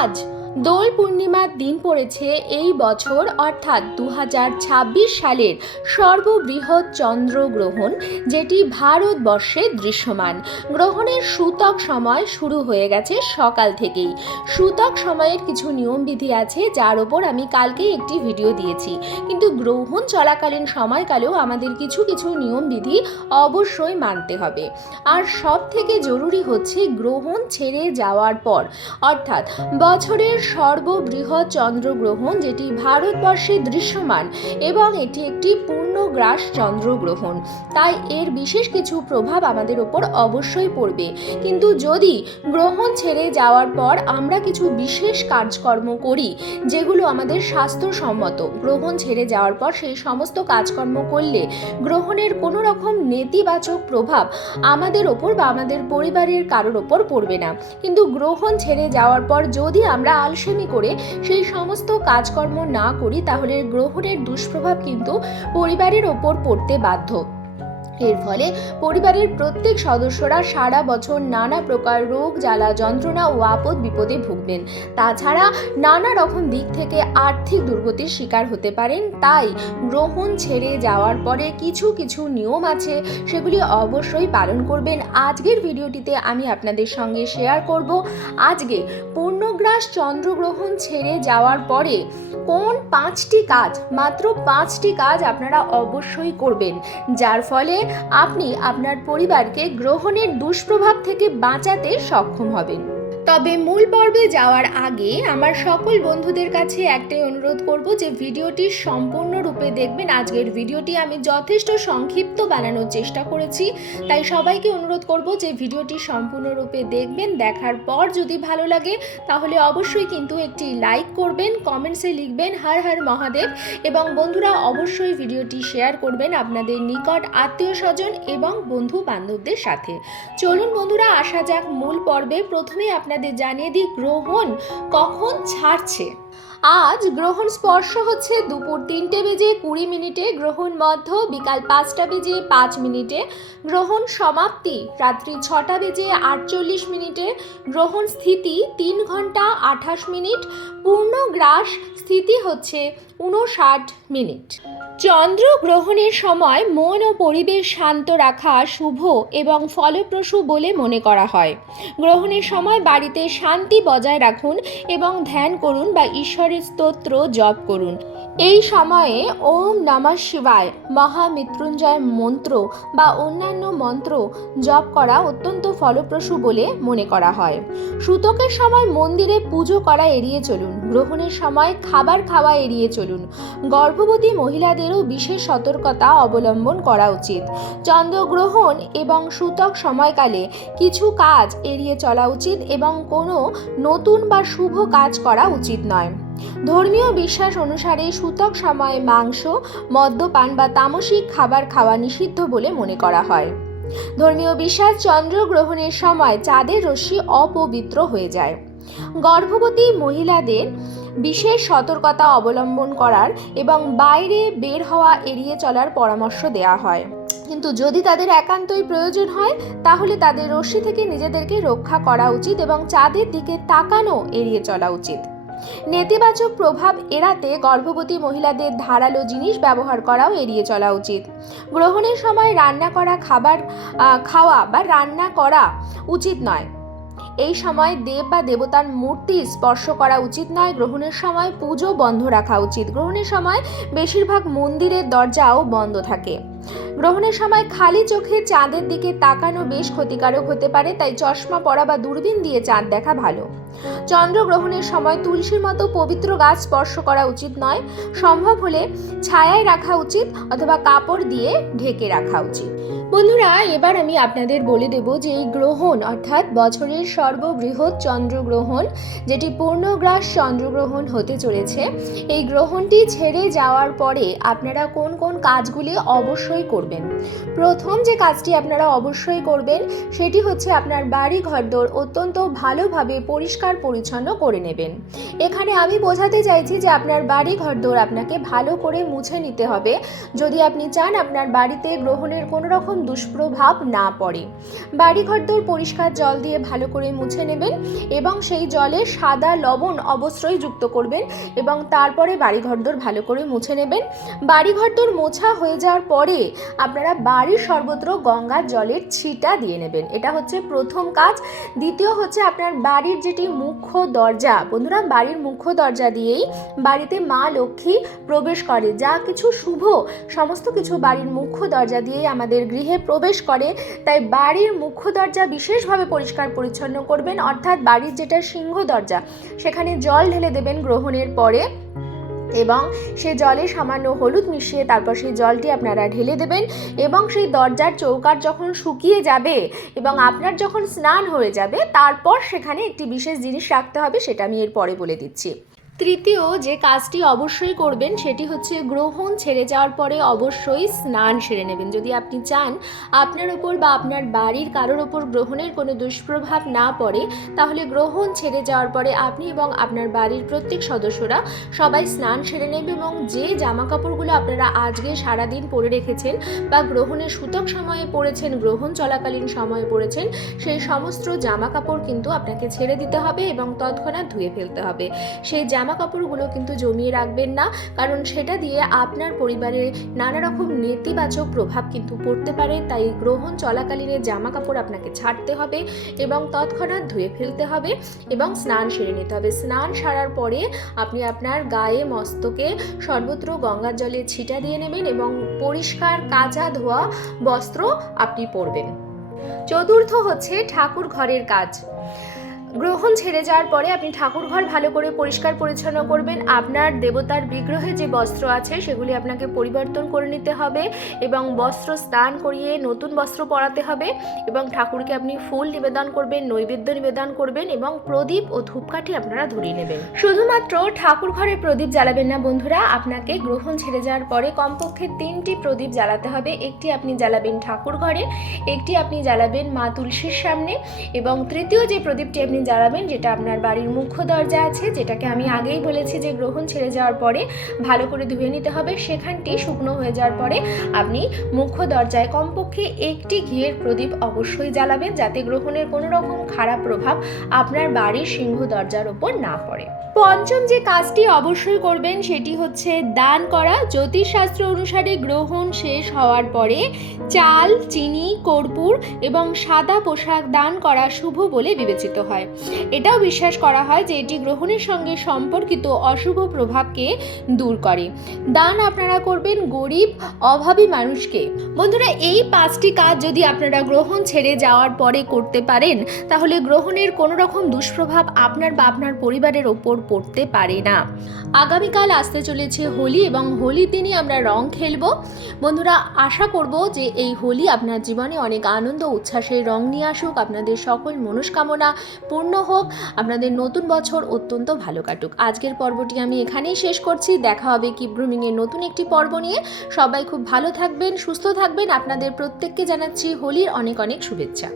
আজ দোল পূর্ণিমার দিন পড়েছে এই বছর অর্থাৎ 2026 সালের সর্ববৃহৎ চন্দ্রগ্রহণ, যেটি ভারতবর্ষে দৃশ্যমান। গ্রহণের সূতক সময় শুরু হয়ে গেছে সকাল থেকেই। সূতক সময়ের কিছু নিয়মবিধি আছে, যার ওপর আমি কালকে একটি ভিডিও দিয়েছি, কিন্তু গ্রহণ চলাকালীন সময়কালেও আমাদের কিছু কিছু নিয়মবিধি অবশ্যই মানতে হবে। আর সব থেকে জরুরি হচ্ছে গ্রহণ ছেড়ে যাওয়ার পর, অর্থাৎ বছরের সর্ববৃহৎ চন্দ্রগ্রহণ, যেটি ভারতবর্ষে দৃশ্যমান এবং এটি একটি পূর্ণগ্রাস চন্দ্রগ্রহণ, তাই এর বিশেষ কিছু প্রভাব আমাদের ওপর অবশ্যই পড়বে। কিন্তু যদি গ্রহণ ছেড়ে যাওয়ার পর আমরা কিছু বিশেষ কাজকর্ম করি যেগুলো আমাদের স্বাস্থ্যসম্মত, গ্রহণ ছেড়ে যাওয়ার পর সেই সমস্ত কাজকর্ম করলে গ্রহণের কোনো রকম নেতিবাচক প্রভাব আমাদের ওপর বা আমাদের পরিবারের কারোর ওপর পড়বে না। কিন্তু গ্রহণ ছেড়ে যাওয়ার পর যদি আমরা আলসেমি করে সেই সমস্ত কাজকর্ম না করি, তাহলে গ্রহণের দুষ্প্রভাব কিন্তু পরিবারের ওপর পড়তে বাধ্য। এর ফলে পরিবারের প্রত্যেক সদস্যরা সারা বছর নানা প্রকার রোগ জ্বালা যন্ত্রণা ও আপদ বিপদে ভুগবেন। তাছাড়া নানা রকম দিক থেকে আর্থিক দুর্গতির শিকার হতে পারেন। তাই গ্রহণ ছেড়ে যাওয়ার পরে কিছু কিছু নিয়ম আছে, সেগুলি অবশ্যই পালন করবেন। আজকের ভিডিওটিতে আমি আপনাদের সঙ্গে শেয়ার করব আজকে পূর্ণগ্রাস চন্দ্রগ্রহণ ছেড়ে যাওয়ার পরে কোন 5টি কাজ, মাত্র 5টি কাজ আপনারা অবশ্যই করবেন, যার ফলে আপনি আপনার পরিবারকে গ্রহণের দুষ্প্রভাব থেকে বাঁচাতে সক্ষম হবেন। তবে মূল পর্বে যাওয়ার আগে আমার সকল বন্ধুদের কাছে একটাই অনুরোধ করব যে ভিডিওটি সম্পূর্ণরূপে দেখবেন। আজকের ভিডিওটি আমি যথেষ্ট সংক্ষিপ্ত বানানোর চেষ্টা করেছি, তাই সবাইকে অনুরোধ করব যে ভিডিওটি সম্পূর্ণরূপে দেখবেন। দেখার পর যদি ভালো লাগে তাহলে অবশ্যই কিন্তু একটি লাইক করবেন, কমেন্টসে লিখবেন হর হর মহাদেব, এবং বন্ধুরা অবশ্যই ভিডিওটি শেয়ার করবেন আপনাদের নিকট আত্মীয় স্বজন এবং বন্ধু বান্ধবদের সাথে। চলুন বন্ধুরা, আসা যাক মূল পর্বে। প্রথমে আপনাদের জানিয়ে দিই গ্রহণ কখন ছাড়ছে। আজ গ্রহণ স্পর্শ হচ্ছে দুপুর 3:20 গ্রহণ মধ্য বিকাল 5:05, গ্রহণ সমাপ্তি রাত্রি 6:48, গ্রহণ স্থিতি 3 ঘন্টা 28 মিনিট, পূর্ণগ্রাস স্থিতি হচ্ছে 59 মিনিট। চন্দ্রগ্রহণের সময় মন ও পরিবেশ শান্ত রাখা শুভ এবং ফলপ্রসূ বলে মনে করা হয়। গ্রহণের সময় বাড়িতে শান্তি বজায় রাখুন এবং ধ্যান করুন বা ঈশ্বরের স্তোত্র জপ করুন। এই সময়ে ওম নমঃ শিবায়, মহামৃত্যুঞ্জয় মন্ত্র বা অন্যান্য মন্ত্র জপ করা অত্যন্ত ফলপ্রসূ বলে মনে করা হয়। সূতকের সময় মন্দিরে পুজো করা এড়িয়ে চলুন। গ্রহণের সময় খাবার খাওয়া এড়িয়ে চলুন। গর্ভবতী মহিলাদেরও বিশেষ সতর্কতা অবলম্বন করা উচিত। চন্দ্রগ্রহণ এবং সূতক সময়কালে কিছু কাজ এড়িয়ে চলা উচিত এবং কোনো নতুন বা শুভ কাজ করা উচিত নয়। ধর্মীয় বিশ্বাস অনুসারে সূতক সময়ে মাংস, মদ্যপান বা তামসিক খাবার খাওয়া নিষিদ্ধ বলে মনে করা হয়। ধর্মীয় বিশ্বাস চন্দ্রগ্রহণের সময় চাঁদের রশ্মি অপবিত্র হয়ে যায়। গর্ভবতী মহিলাদের বিশেষ সতর্কতা অবলম্বন করার এবং বাইরে বের হওয়া এড়িয়ে চলার পরামর্শ দেওয়া হয়। কিন্তু যদি তাদের একান্তই প্রয়োজন হয় তাহলে তাদের রশ্মি থেকে নিজেদেরকে রক্ষা করা উচিত এবং চাঁদের দিকে তাকানো এড়িয়ে চলা উচিত। নেতিবাচক প্রভাব এড়াতে গর্ভবতী মহিলাদের ধারালো জিনিস ব্যবহার করাও এড়িয়ে চলা উচিত। গ্রহণের সময় রান্না করা খাবার খাওয়া বা রান্না করা উচিত নয়। এই সময় দেব বা দেবতার মূর্তি স্পর্শ করা উচিত নয়। গ্রহণের সময় পুজো বন্ধ রাখা উচিত। গ্রহণের সময় বেশিরভাগ মন্দিরের দরজাও বন্ধ থাকে। গ্রহণের সময় খালি চোখে চাঁদের দিকে তাকানো বেশ ক্ষতিকারক হতে পারে, তাই চশমা পরা বা দূরবীন দিয়ে চাঁদ দেখা ভালো। চন্দ্রগ্রহণের সময় তুলসীর মতো পবিত্র গাছ স্পর্শ করা উচিত নয়। সম্ভব হলে ছায়ায় রাখা উচিত অথবা কাপড় দিয়ে ঢেকে রাখা উচিত। বন্ধুরা, এবার আমি আপনাদের বলে দেব যে এই গ্রহণ অর্থাৎ বছরের সর্ববৃহৎ চন্দ্রগ্রহণ, যেটি পূর্ণগ্রাস চন্দ্রগ্রহণ হতে চলেছে, এই গ্রহণটি ছেড়ে যাওয়ার পরে আপনারা কোন কোন কাজগুলি অবশ্যই অবশ্যই করবেন। প্রথম যে কাজটি আপনারা অবশ্যই করবেন সেটি হচ্ছে আপনার বাড়ি ঘরদোর অত্যন্ত ভালোভাবে পরিষ্কার পরিচ্ছন্ন করে নেবেন। এখানে আমি বোঝাতে চাইছি যে আপনার বাড়ি ঘরদোর আপনাকে ভালো করে মুছে নিতে হবে যদি আপনি চান আপনার বাড়িতে গ্রহণের কোনো রকম দুষ্প্রভাব না পড়ে। বাড়ি ঘরদোর পরিষ্কার জল দিয়ে ভালো করে মুছে নেবেন এবং সেই জলে সাদা লবণ অবশ্যই যুক্ত করবেন এবং তারপরে বাড়ি ঘরদোর ভালো করে মুছে নেবেন। বাড়ি ঘরদোর মোছা হয়ে যাওয়ার পরে আপনারা বাড়ির সর্বত্র গঙ্গার জলের ছিটা দিয়ে নেবেন। এটা হচ্ছে প্রথম কাজ। দ্বিতীয় হচ্ছে আপনার বাড়ির যেটি মুখ্য দরজা, বন্ধুরা বাড়ির মুখ্য দরজা দিয়েই বাড়িতে মা লক্ষ্মী প্রবেশ করে। যা কিছু শুভ সমস্ত কিছু বাড়ির মুখ্য দরজা দিয়েই আমাদের গৃহে প্রবেশ করে। তাই বাড়ির মুখ্য দরজা বিশেষভাবে পরিষ্কার পরিচ্ছন্ন করবেন, অর্থাৎ বাড়ির যেটা সিংহ দরজা সেখানে জল ঢেলে দেবেন গ্রহণের পরে এবং সেই জলে সামান্য হলুদ মিশিয়ে তারপর সেই জলটি আপনারা ঢেলে দেবেন এবং সেই দরজার চৌকাঠ যখন শুকিয়ে যাবে এবং আপনার যখন স্নান হয়ে যাবে তারপর সেখানে একটি বিশেষ জিনিস রাখতে হবে, সেটা আমি এর পরে বলে দিচ্ছি। তৃতীয় যে কাজটি অবশ্যই করবেন সেটি হচ্ছে গ্রহণ ছেড়ে যাওয়ার পরে অবশ্যই স্নান সেরে নেবেন। যদি আপনি চান আপনার ওপর বা আপনার বাড়ির কারোর ওপর গ্রহণের কোনো দুষ্প্রভাব না পড়ে তাহলে গ্রহণ ছেড়ে যাওয়ার পরে আপনি এবং আপনার বাড়ির প্রত্যেক সদস্যরা সবাই স্নান সেরে নেবে এবং যে জামা কাপড়গুলো আপনারা আজকে সারাদিন পরে রেখেছেন বা গ্রহণের সূতক সময়ে পরেছেন, গ্রহণ চলাকালীন সময়ে পরেছেন, সেই সমস্ত জামা কাপড় কিন্তু আপনাকে ছেড়ে দিতে হবে এবং তৎক্ষণাৎ ধুয়ে ফেলতে হবে। সেই জামা কাপড়গুলো কিন্তু জমিয়ে রাখবেন না, কারণ সেটা দিয়ে আপনার পরিবারে নানা রকম নেতিবাচক প্রভাব কিন্তু পড়তে পারে। তাই গ্রহণ চলাকালীন জামা কাপড় আপনাকে ছাড়তে হবে এবং তৎক্ষণাৎ ধুয়ে ফেলতে হবে এবং স্নান সেরে নিতে হবে। স্নান সারার পরে আপনি আপনার গায়ে মস্তকে সর্বত্র গঙ্গার জলে ছিটা দিয়ে নেবেন এবং পরিষ্কার কাঁচা ধোয়া বস্ত্র আপনি পরবেন। চতুর্থ হচ্ছে ঠাকুর ঘরের কাজ। গ্রহণ ছেড়ে যাওয়ার পরে আপনি ঠাকুর ঘর ভালো করে পরিষ্কার পরিচ্ছন্ন করবেন। আপনার দেবতার বিগ্রহে যে বস্ত্র আছে সেগুলি আপনাকে পরিবর্তন করে নিতে হবে এবং বস্ত্র স্নান করিয়ে নতুন বস্ত্র পরাতে হবে এবং ঠাকুরকে আপনি ফুল নিবেদন করবেন, নৈবেদ্য নিবেদন করবেন এবং প্রদীপ ও ধূপকাঠি আপনারা ধরিয়ে নেবেন। শুধুমাত্র ঠাকুর ঘরে প্রদীপ জ্বালাবেন না বন্ধুরা, আপনাকে গ্রহণ ছেড়ে যাওয়ার পরে কমপক্ষে 3টি প্রদীপ জ্বালাতে হবে। একটি আপনি জ্বালাবেন ঠাকুর ঘরে, একটি আপনি জ্বালাবেন মা তুলসীর সামনে এবং তৃতীয় যে প্রদীপটি আপনি জ্বালাবেন যেটা আপনার বাড়ির মুখ্য দরজা আছে, যেটাকে আমি আগেই বলেছি যে গ্রহণ ছেড়ে যাওয়ার পরে ভালো করে ধুয়ে নিতে হবে, সেখানটি শুকনো হয়ে যাওয়ার পরে আপনি মুখ্য দরজায় কমপক্ষে একটি ঘিয়ের প্রদীপ অবশ্যই জ্বালাবেন যাতে গ্রহণের কোনো রকম খারাপ প্রভাব আপনার বাড়ির সিংহ দরজার ওপর না পড়ে। পঞ্চম যে কাজটি অবশ্যই করবেন সেটি হচ্ছে দান করা। জ্যোতিষশাস্ত্র অনুসারে গ্রহণ শেষ হওয়ার পরে চাল, চিনি, কর্পূর এবং সাদা পোশাক দান করা শুভ বলে বিবেচিত হয়। এটাও বিশ্বাস করা হয় যে এটি গ্রহণের সঙ্গে সম্পর্কিত অশুভ প্রভাবকে দূর করে। দান আপনারা করবেন গরিব অভাবী মানুষকে। বন্ধুরা এই 5টি কাজ যদি আপনারা গ্রহণ ছেড়ে যাওয়ার পরে করতে পারেন তাহলে গ্রহণের কোনো রকম দুষ্প্রভাব আপনার বা আপনার পরিবারের ওপর পড়তে পারে না। আগামীকাল আসতে চলেছে হোলি এবং হোলির দিনই আমরা রং খেলবো। বন্ধুরা আশা করব যে এই হোলি আপনার জীবনে অনেক আনন্দ উচ্ছ্বাসের রং নিয়ে আসুক, আপনাদের সকল মনস্কামনা পূর্ণ হোক, আপনাদের নতুন বছর অত্যন্ত ভালো কাটুক। আজকের পর্বটি আমি এখানেই শেষ করছি। দেখা হবে কিপ গ্রুমিংয়ের নতুন একটি পর্ব নিয়ে। সবাই খুব ভালো থাকবেন, সুস্থ থাকবেন। আপনাদের প্রত্যেককে জানাচ্ছি হোলির অনেক অনেক শুভেচ্ছা।